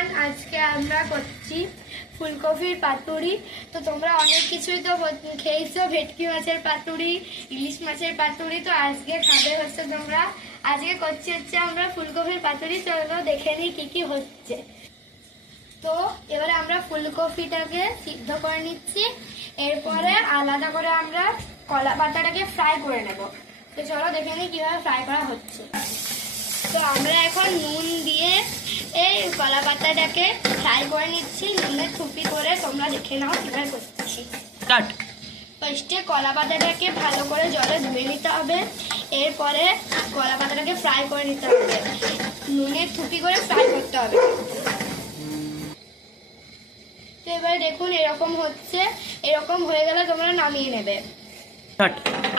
Everyone, আজকে আমরা করছি ফুলকপির পাতুরি। তো তোমরা অনেক কিছুই তো খেয়েছো, ভেটকি মাছের পাতুরি, ইলিশ মাছের পাতুরি। তো আজকে খাবে হচ্ছে তোমরা, আজকে করছি হচ্ছে আমরা ফুলকপির পাতুরি। চলো দেখে নিই কি কি হচ্ছে। তো এবারে আমরা ফুলকপিটাকে সিদ্ধ করে নিচ্ছি, এরপরে আলাদা করে আমরা কলা পাতাটাকে ফ্রাই করে নেব। তো চলো দেখে নিই কিভাবে ফ্রাই করা হচ্ছে। তো আমরা এখন নুন দিয়ে এই কলা পাতাটাকে ফ্রাই করে নিচ্ছি, নুনের থুপি করে। তোমরা দেখে নাও কিভাবে করছি। ফার্স্টে কলা পাতাটাকে ভালো করে জলে ধুয়ে নিতে হবে, এরপরে কলা পাতাটাকে ফ্রাই করে নিতে হবে, নুনের থুপি করে ফ্রাই করতে হবে। তো এবারে দেখুন এরকম হচ্ছে, এরকম হয়ে গেলে তোমরা নামিয়ে নেবে।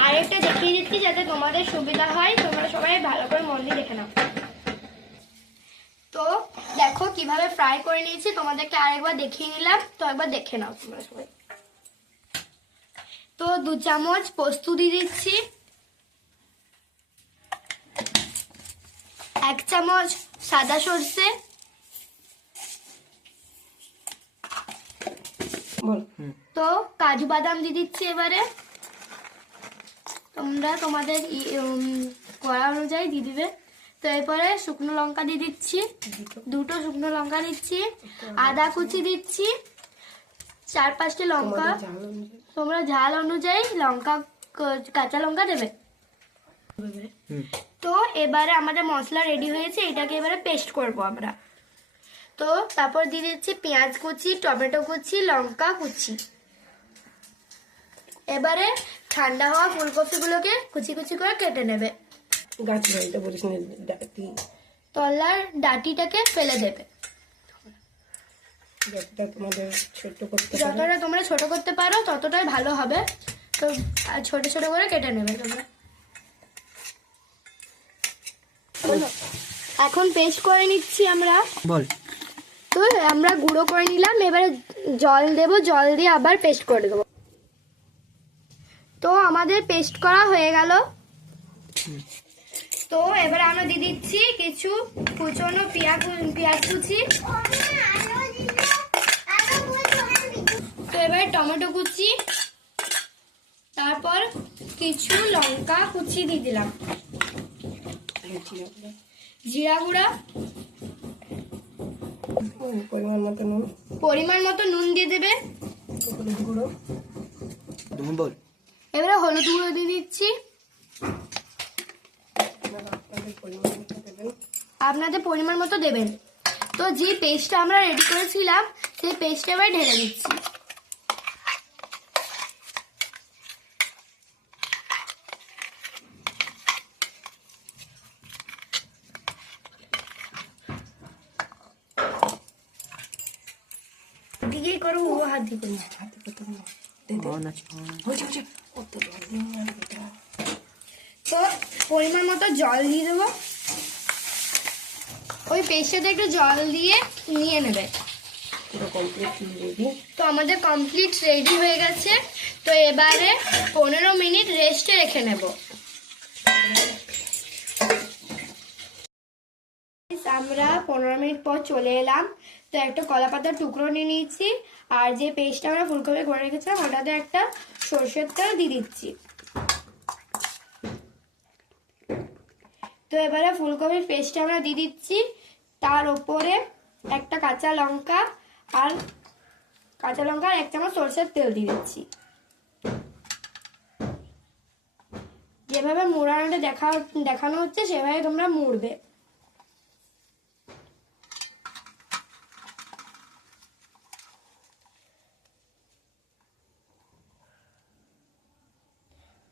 আরেকটা দেখিয়ে দিচ্ছি যাতে তোমাদের সুবিধা হয়, তোমরা সবাই ভালো করে মন দিয়ে দেখে নাও। তো দেখো কিভাবে ফ্রাই করে নিয়েছি, তোমাদেরকে আরেকবার দেখিয়ে নিলাম। তো একবার দেখে নাও তোমরা সবাই। তো 2 চামচ পোস্ত দিয়ে দিচ্ছি, 1 চামচ সাদা সর্ষে, তো কাজু বাদাম দিয়ে দিচ্ছি। এবারে তোমরা তোমাদের করা অনুযায়ী দিয়ে দিবে। তো এরপরে শুকনো লঙ্কা দিয়ে দিচ্ছি, 2টো শুকনো লঙ্কা দিচ্ছি, আদা কুচি দিচ্ছি, 4-5টি লঙ্কা, তোমরা ঝাল অনুযায়ী লঙ্কা, কাঁচা লঙ্কা দেবে। তো এবারে আমাদের মশলা রেডি হয়েছে, এটাকে এবারে পেস্ট করব আমরা। তো তারপর দিয়ে দিচ্ছি পেঁয়াজ কুচি, টমেটো কুচি, লঙ্কা কুচি। এবারে ঠান্ডা হওয়া ফুলকপিগুলোকে কুচি কুচি করে কেটে নেবে। তলার ডাটিটাকে ফেলে দেবে। যতটা তোমরা ছোট করতে পারো ততটাই ভালো হবে। তো ছোট ছোট করে কেটে নেবে তোমরা। এখন পেস্ট করে নিচ্ছি আমরা। তো আমরা গুঁড়ো করে নিলাম, এবারে জল দেব, জল দিয়ে আবার পেস্ট করে দেবো। তো আমাদের পেস্ট করা হয়ে গেল। তো এবার আমরা দিয়ে দিচ্ছি কিছু কুচনো পেঁয়াজ কুচি, তো এবার টমেটো কুচি, তারপর কিছু লঙ্কা কুচি দিয়ে দিলাম, জিরা গুঁড়া, পরিমাণ মতো নুন দিয়ে দেবে। এবারে হলুদ গুঁড়ো দিয়ে দিচ্ছি, আপনাদের পরিমাণ মতো দেবেন। তো যে পেস্টটা আমরা রেডি করেছিলাম সেই পেস্টটা এবার ঢেলে দিচ্ছি। দিকে করো, ও হাত দিয়ে করো, তো পরিমাণ মতো জল দিয়ে দেবো। ওই পেস্টটাতে একটু জল দিয়ে নিয়ে নেবে। তো আমাদের কমপ্লিট রেডি হয়ে গেছে। তো এবারে 15 মিনিট রেস্টে রেখে নেব। আমরা 15 মিনিট পর চলে এলাম। তো একটা কলা পাতার টুকরো নিয়ে নিয়েছি, আর যে পেস্টটা আমরা ফুলকপি করে রেখেছিলাম ওটাতে একটা সর্ষের তেল দিয়ে দিচ্ছি। তো এবারে ফুলকপির পেস্টটা আমরা দিয়ে দিচ্ছি, তার উপরে একটা কাঁচা লঙ্কা আর 1 চামচ সর্ষের তেল দিয়ে দিচ্ছি। যেভাবে মোড়ানোটা দেখানো হচ্ছে সেভাবে তোমরা মুড়বে।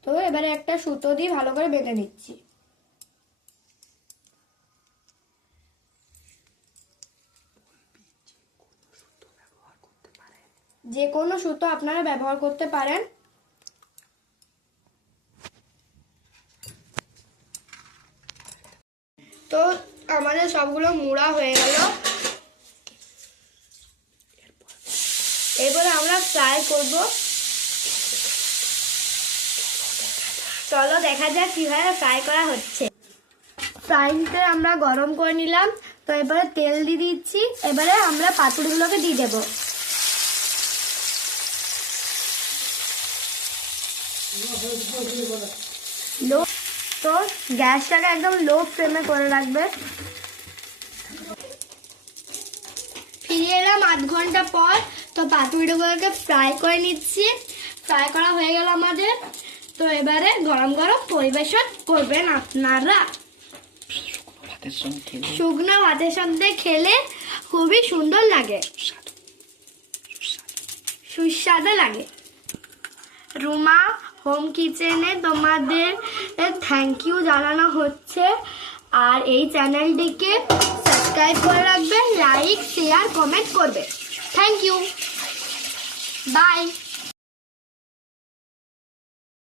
তো এবারে একটা সুতো দিয়ে ভালো করে বেঁধে নিচ্ছি। যে কোনো সুতো আপনারা ব্যবহার করতে পারেন। তো আমাদের সবগুলো মোড়া হয়ে গেল। এরপরে আমরা ফ্রাই করব। চলো দেখা যাক কিভাবে ফ্রাই করা হচ্ছে। ফ্রাইংটা আমরা গরম করে নিলাম। তো এবারে তেল দিয়ে দিচ্ছি, এবারে আমরা পাতুরিগুলোকে দিয়ে দেবো। লো, তো গ্যাসটাকে একদম লো ফ্লেমে করে রাখবে। ফিরে এলাম আধ ঘন্টা পর। তো পাতুরিগুলোকে ফ্রাই করে নিচ্ছি। ফ্রাই করা হয়ে গেল আমাদের। তো এবারে গরম গরম পরিবেশন করবেন আপনারা। শুকনো ভাতের সাথে খেলে খুবই সুন্দর লাগে, সুস্বাদু লাগে। রুমা হোম কিচেনে তোমাদের থ্যাংক ইউ জানানো হচ্ছে। আর এই চ্যানেলটিকে সাবস্ক্রাইব করে রাখবেন, লাইক শেয়ার কমেন্ট করবে। Thank you, by.